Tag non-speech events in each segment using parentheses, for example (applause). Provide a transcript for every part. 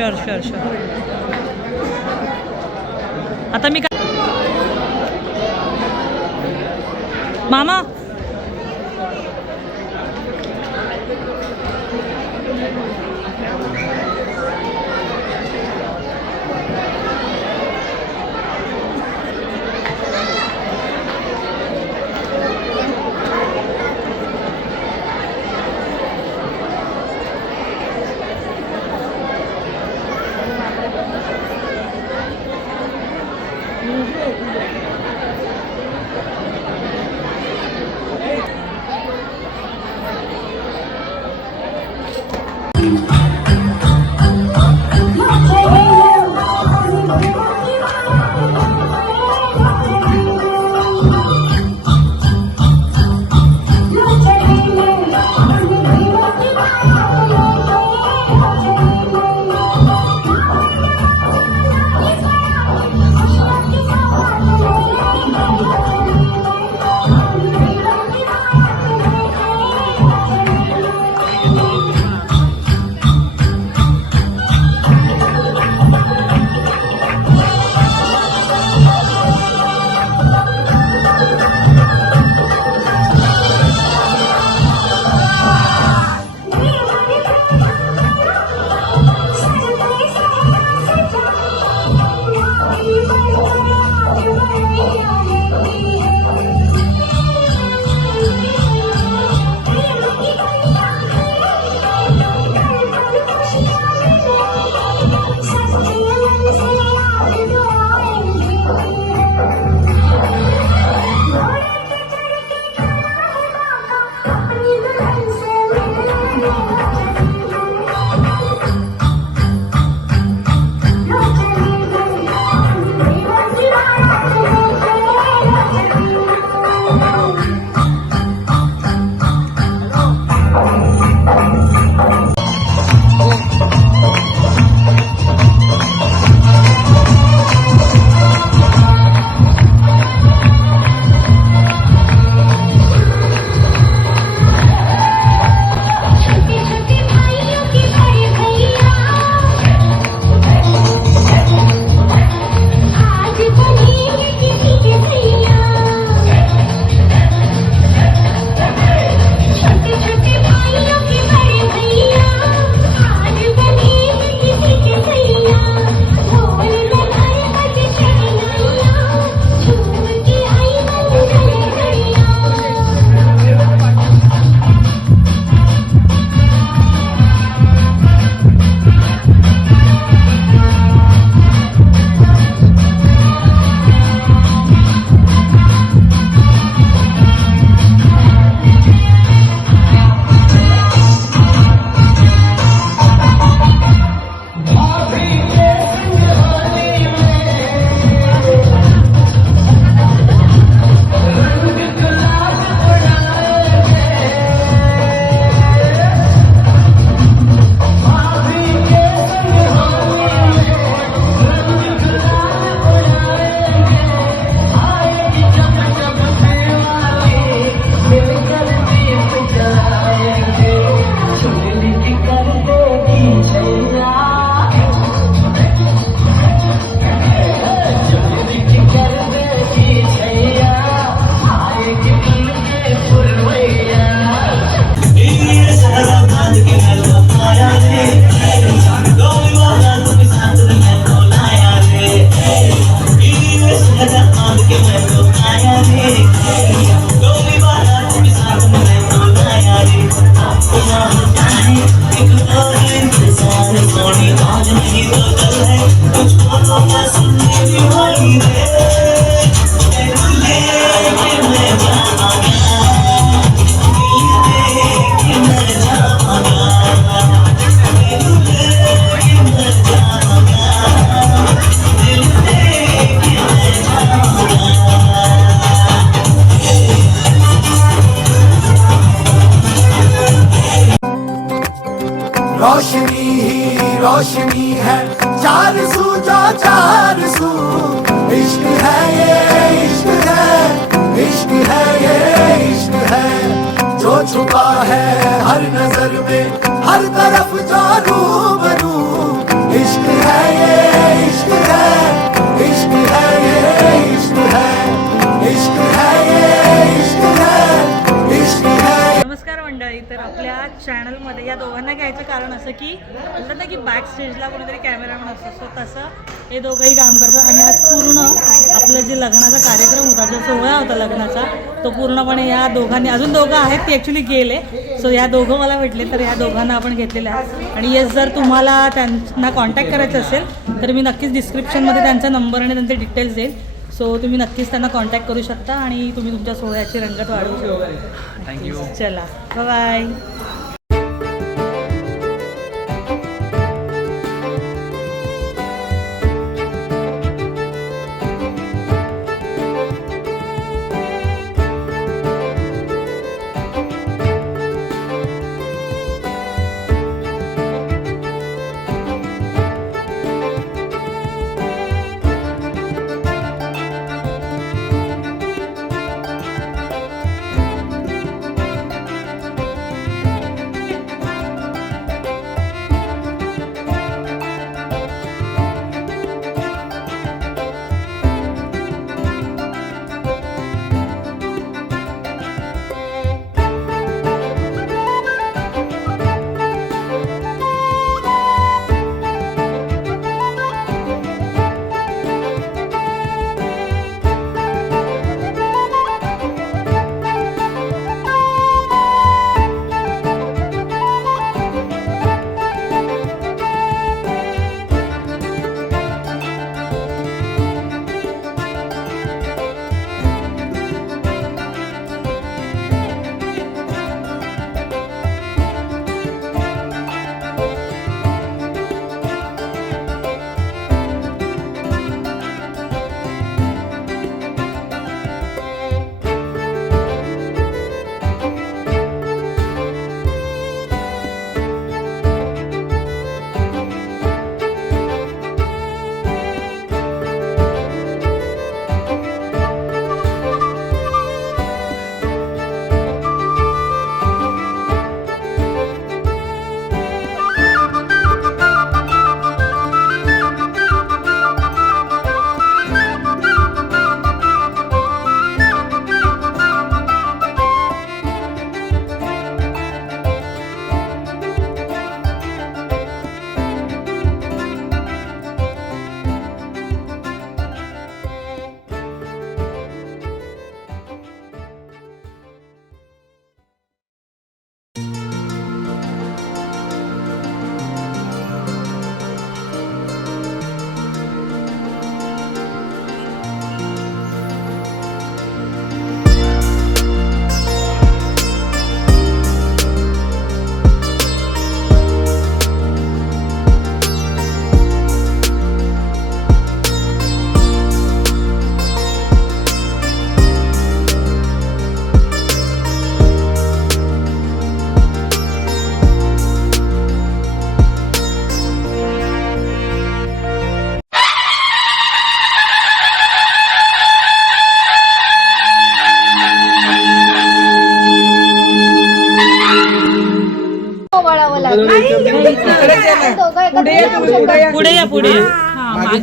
Sure sure sure आता मी का मामा? हर तरफ जादू बनू जसं की म्हणतात ना की बॅक स्टेजला कोणीतरी कॅमेरामॅन असतो. सो तसं हे दोघंही काम करतात. आणि आज पूर्ण आपलं जे लग्नाचा कार्यक्रम होता जो सोहळा होता लग्नाचा तो पूर्णपणे या दोघांनी अजून दोघं आहेत ते ॲक्च्युली गेले. सो या दोघं मला भेटले तर या दोघांना आपण घेतलेले आहे. आणि येस जर तुम्हाला त्यांना कॉन्टॅक्ट करायचं असेल तर मी नक्कीच डिस्क्रिप्शनमध्ये त्यांचा नंबर आणि त्यांचे डिटेल्स देईल सो तुम्ही नक्कीच त्यांना कॉन्टॅक्ट करू शकता आणि तुम्ही तुमच्या सोहळ्याची रंगत वाढवू शकता. थँक्यू चला बाय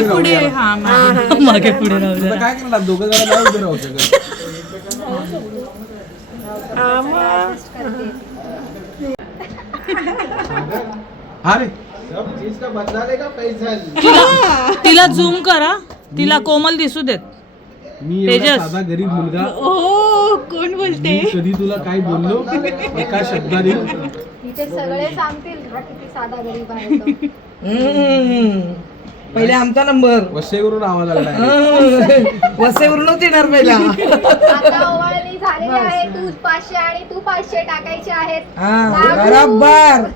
मागे पुढे हा मागे. मागे पुढे राहू जरा. काय करणार? दोघं जण नाही उभे राहू शकत. अरे सब चीज का बदला लेगा पैसा तिला झूम करा. तिला कोमल दिसू देत. मी एवढा तेजस. साधा गरीब मुलगा. ओ कोण बोलते? कधी तुला काय बोललो? एका शब्दाने. इथे सगळे सांगतील हा किती साधा गरीब आहे तो. पहिले आमचा नंबर. वशेवरून आवाज आला वसेवरूनच येणार पहिला. आता ओवाळणी झालेली आहे तू पाचशे आणि तू पाचशे टाकायचे आहेत. हा. बरोबर.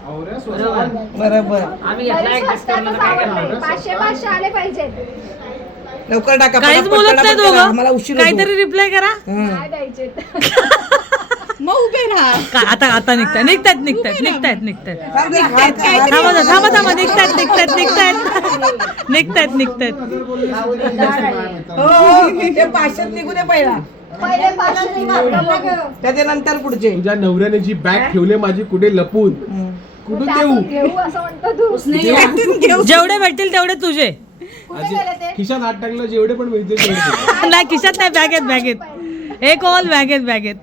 बरोबर. तरी स्वस्तातच आवडते. पाचशे पाचशे आले पाहिजेत. लवकर टाका काहीच पटापट बोलत नाही पटापट करा. आम्हाला दोघं उशीर होतो. काहीतरी रिप्लाय करा. काय द्यायचे (laughs) मग उभे राहा. का- आता आता निघताय निघतायत निघतायत निघतायत निघतायत. थांब जरा, हात- हात- थांबा थांबा थांबा निघतायत निघतायत निघतायत. निघतायत निघतायत. हो, पाचशेत निघू दे पहिला. त्याच्यानंतर पुढचे. तुझ्या नवऱ्याने जी बॅग ठेवले माझी कुठे लपून? कुठून देऊ? जेवढे भेटतील तेवढे तुझे. खिशात हात टाकलं जेवढे पण मिळते तेवढे. दे. नाही खिशात नाही बॅगेत बॅगेत. एक ऑल बॅगेत बॅगेत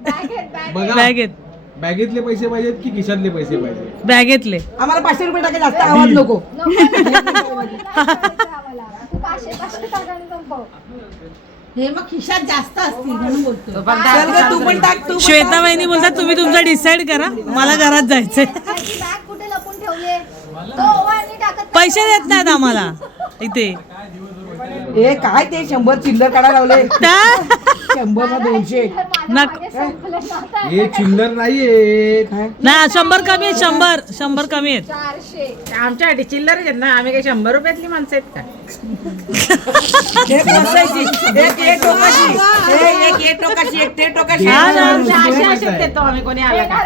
बघा बॅगेत बॅगेतले पैसे पाहिजेत की खिशातले पैसे पाहिजे बॅगेतले आम्हाला पाचशे रुपये टाका जास्त आवाज नको तू पाचशे पाचशे टाका आणि संपव हे मग खिशात जास्त असतील म्हणून बोलतो चल गं, तू पण टाक तू पण श्वेता वहिनी बोलतात तुम्ही तुमचं डिसाईड करा मला घरात जायचंय त्याची बॅग कुठे लपून ठेवली तो ओवाळणी टाकत पैसे देत नाहीत आम्हाला इथे हे काय ते शंभर चिल्लर काढायला लावले त्या- शंभर ना दोनशे हे चिल्लर नाहीये. नाही शंभर कमी आहेत शंभर. शंभर कमी आहेत. चारशे. आमच्यासाठी चिल्लर आहेत ना आम्ही काही शंभर रुपयातली माणसं आहेत का? (laughs) एक बसायची एक एक टोकाची. एक एक टोकाची एक ते हा ना. असे असे देतो आम्ही कोणी आला का?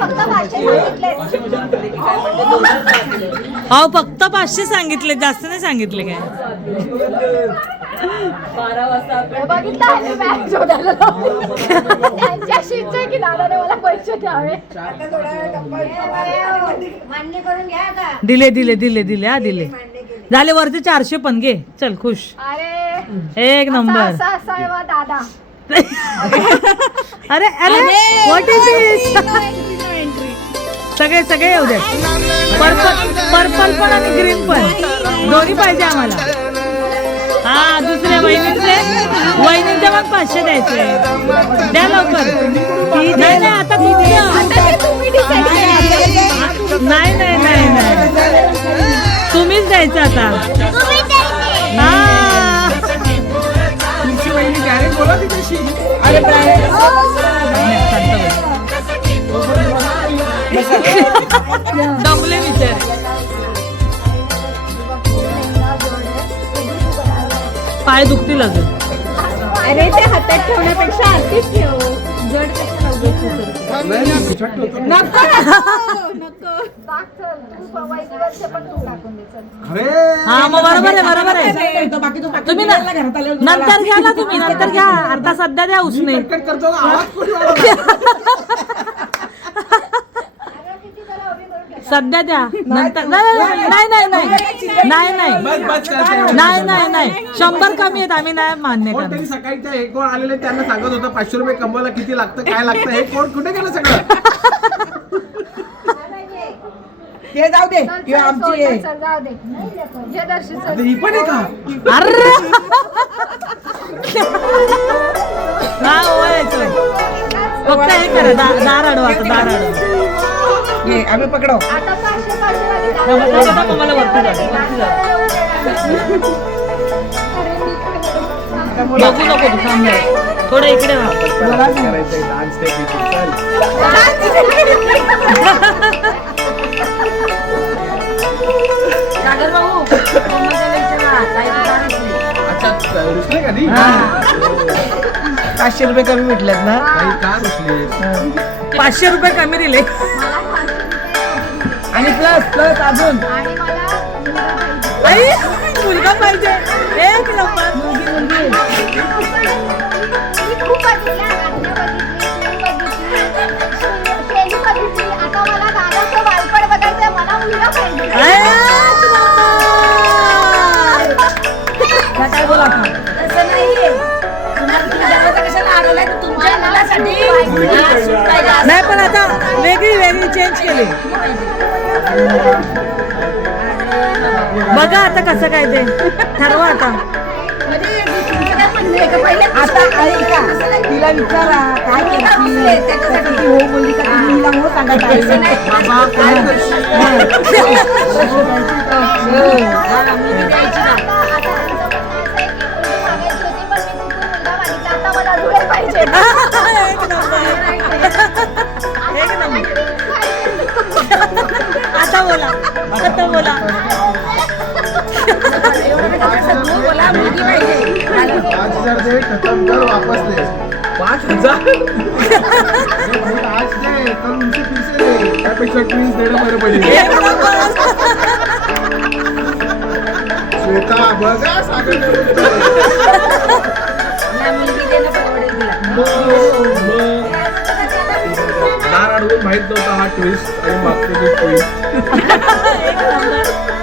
फक्त अहो फक्त पाचशे सांगितले जास्त नाही सांगितले काय हे की दादाने मला पैसे द्यावे दिले दिले दिले दिले हा दिले झाले वरचे चारशे पण घे चल खुश अरे एक नंबर दादा अरे अरे व्हॉट इज सगळे सगळे येऊ दे. पर्पल पर्पल पण आणि ग्रीन पण. दोन्ही पाहिजे आम्हाला. हा दुसऱ्या वहिनीचे? वहिनीचे मग पाचशे द्यायचे. द्या लवकर. नाही नाही आता नाही नाही नाही नाही. तुम्हीच द्यायचं आता. हा. तुमची बहिणी बोला तिच्याशी. अरे दमले विचार पाय दुखतील अजून. अरे ते हातात ठेवण्यापेक्षा आधीच ठेव. जड कशाला उगाच हा मग बरोबर आहे बरोबर आहे. तुम्ही ना- नंतर घ्या ना तुम्ही नंतर घ्या आता सध्या द्या उसने. आवाज (laughs) कोणी वाढवला? सध्या द्या नंतर नाही नाही नाही नाही नाही नाही. नाही नाही नाही शंभर कमी आहेत आम्ही नाही मान्य कोण करणार त्यांनी सकाळी त्या एक कोण आलेले त्यांना सांगत होतं पाचशे रुपये कमवायला किती लागतं काय लागतं हे कोण कुठे गेलं सगळं ते जाऊ दे किंवा आमची जाऊ दे घे दर्शी चल. आता ही पण आहे का अरे हा ओळायचं फक्त हे करा दा- दार अडवा आता दार अडवा हे, आम्ही पकडो आता पाचशे पाचशे वाली टाक. थांबा, थांबा, थांबा, मला वरती जा, वरती जा. अरे मी काय करू? बघू नको तू थांब जरा. थोडं इकडे सागर भाऊ रुसले कधी पाचशे रुपये कमी भेटलेत ना काही का रुसले पाचशे रुपये कमी दिले आणि प्लस प्लस अजून आणि मला आई, मुलगा पाहिजे एक नंबर मी खूप बघितल्या, आज्ञा बघितली, शिव बघितली, शेली बघितली. आता मला दादाचं बालपण बघायचंय मला मुलगा पाहिजे एक नंबर काय बोला तसं नाहीये. तुम्हाला तुम्ही दरवाजा कशाला अडवलाय? तर तुमच्या मुलासाठी सूट पाहिजे असं. नाही पण आता वेगळी वेगळी चेंज केली बघा आता कसं काय ते. ठरवा आता. आता ऐका तिला विचारा काय केली त्याच्यासाठी ती? हो बोलली का तुम्ही तिला हो. सांगा काय बाबा काय करशील? आता आमचं म्हणणं दे खतम कर वापस दे पाच हजार? आज दे कल उनसे फिर से दे त्यापेक्षा ट्विन्स देणं बरं पडेल नंबर (laughs) श्वेता बघा सागर. दार अडवून माहीत नव्हता हा ट्विस्ट आणि मागतो ते ट्विस्ट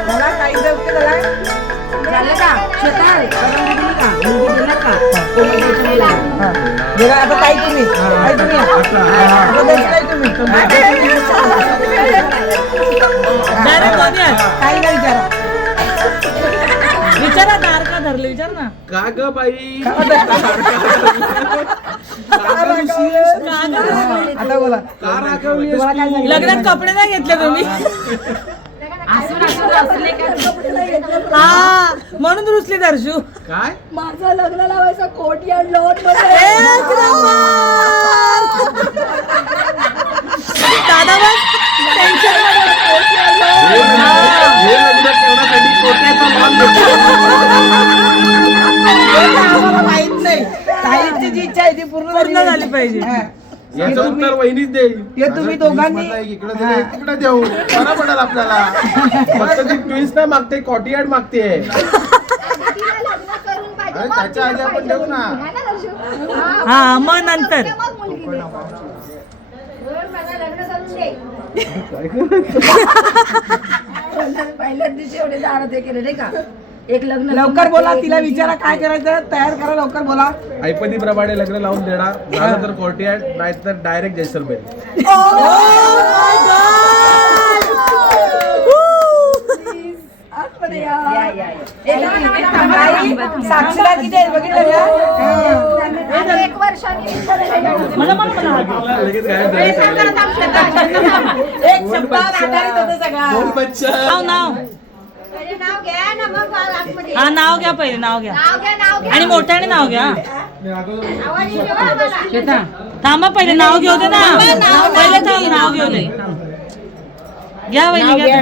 मला काही जमते श्वेता, परवानगी दिली का? मुलगी देणार का? कोमलताईच्या मुलाला. जरा आता ताई तुम्ही ताई तुम्ही आता दर्शनाई तुम्ही डायरेक्ट दोन्ही आहेत. ताईला विचारा विचारा दार का धरले विचार ना का ग बाई आता बोला का? लग्नात कपडे नाही घेतले तुम्ही (laughs) हा म्हणून रुसली दर्शू काय? माझं लग्न लावायचा कोट या लोट एक दादा बघ टेन्शन हे हे लग्न करण्यासाठी कोट्याचा मान आम्हाला माहीत नाही. ताईची जी इच्छा आहे ती पूर्ण पूर्ण झाली पाहिजे. हा. याचं उत्तर वहिनीच देईल. हे तुम्ही दोघांनी इकडे तिकडे देऊ बरं पडेल आपल्याला. (laughs) फक्त ती ट्विन्स नाही मागते कॉटियाड मागते. तिला लग्न करून पाहिजे अरे त्याच्या आधी आपण. देऊ ना. है? हा, हा मग नंतर. (laughs) पहिल्याच दिवशी एवढे दार ते केले नाही का? एक लग्न लवकर बोला तिला विचारा काय करायचं तयार करा लवकर बोला. ऐपती प्रमाणे लग्न लावून देणार. झालं तर कोर्टियाड नाही तर डायरेक्ट जैसलमेर. साक्षीला किती बघितलं का एक वर्षाने लगेच गायब झालं. एक शब्दावर आधारित होतं सगळा. कोण बच्चा. नाव हा नाव घ्या पहिले नाव घ्या. नाव घ्या नाव घ्या. आणि मोठ्याने नाव घ्या. थांबा पहिले नाव घेऊ दे ना. पहिले थांब नाव घेऊ दे. घ्या वहिनी घ्या.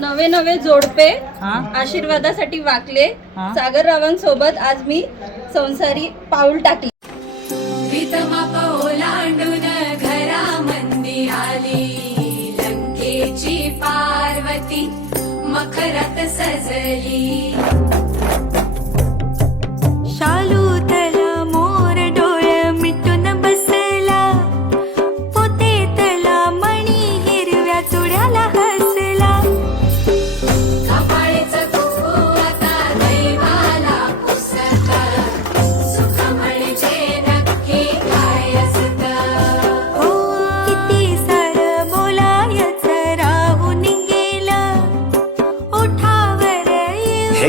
नवे नवे जोडपे हा. आशीर्वादासाठी वाकले. सागर रावांसोबत आज मी संसारी पाऊल टाकले. Cezeli.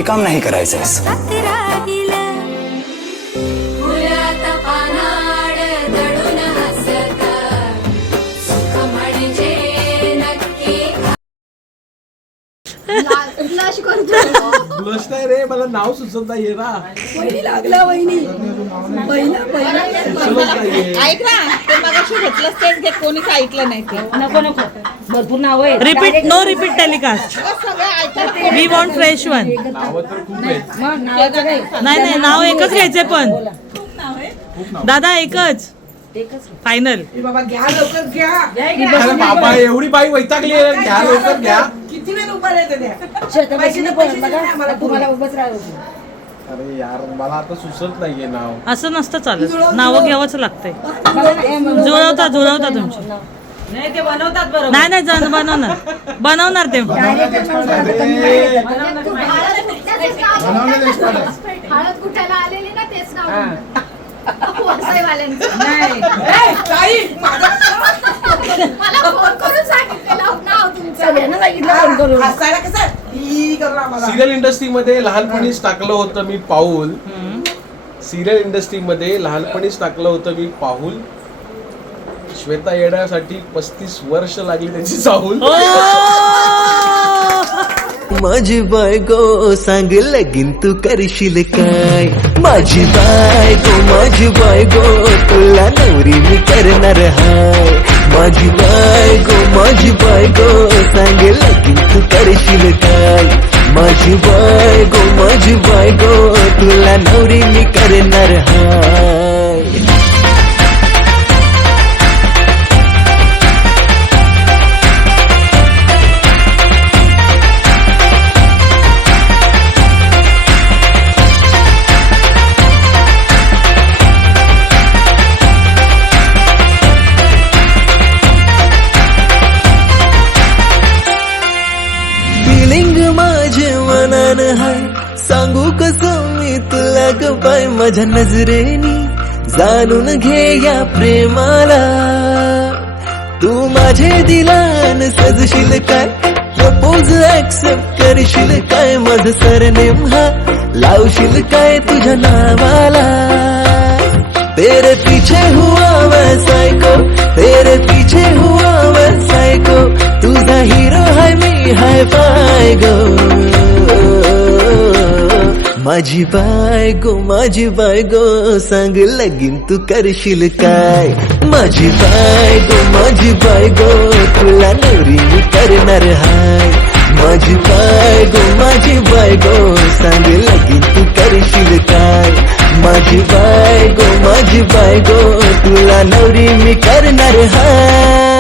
काम नाही करायचं नाही रे मला नाव सुचत नाहीये ना. वहिनी लागला वहिनी. पहिला पहिला. ऐक ना ते मगाशी घेतलं तेच घेत कोणीच ऐकलं नाही ते. नको नको. भरपूर नाव आहे repeat no repeat telecast we want fresh one नावं तर खूप आहेत. मग नावाचं काय नाही नाही नाव एकच घ्यायचे पण. दादा एकच. फायनल बाबा घ्या लवकर घ्या. अरे बाबा एवढी बाई वैतागली आहे. घ्या लवकर घ्या. किती वेळ उभं राहायचं त्या शेतापाशी पैसे नाही पैसे पण बघा नाही आम्हाला तुम्हाला उभंच राहावं अरे यार मला आता सुचत नाहीये नाव. असं नसतं चालत. नावं घ्यावंच लागतंय. जुळवता जुळवता तुमची. नाही ते बनवतात बरोबर. नाही नाही जण बनवणार. बनवणार ते. हळद कुठ्याला हळद कुठ्याला आलेली ना तेच नाव नाही. ए, ताई, माझं मला फोन करून सांगितलेलं नाव तुमचं. सगळ्यांना सांगितलं फोन करून. हसायला कसं? करून आम्हाला. सिरियल इंडस्ट्रीमध्ये लहानपणीच टाकलं होतं मी पाऊल. सिरियल इंडस्ट्रीमध्ये लहानपणीच टाकलं होतं मी पाऊल. श्वेता येण्यासाठी पस्तीस वर्ष लागली त्याची चाहूल ओ माझी बायको सांग लगीन तू करशील काय? माझी बायको माझी बायको तुला नवरी मी करणार हाय. माझी बायको माझी बायको सांग लगीन तू करशील काय? माझी बायको माझी बायको तुला नवरी मी करणार हाय. माझ्या नजरेनी जाणून घे या प्रेमाला. तू माझे दिलान सजशील काय? प्रपोज ऍक्सेप्ट करशील काय? माझ सरनेम हा लावशील काय तुझ्या नावाला? तेरे पीछे हुआ मैं सायको तेरे पीछे हुआ मैं सायको तुझा हिरो हाय मी हाय बाय गो माझी बायगो माझी बायगो सांग लगीन तू करशील काय? माझी बायगो माझी बायगो तुला नवरी मी करणार हाय. माझी बायगो माझी बायगो सांग लगीन तू करशील काय? माझी बायगो माझी बायगो तुला नवरी मी करणार हाय.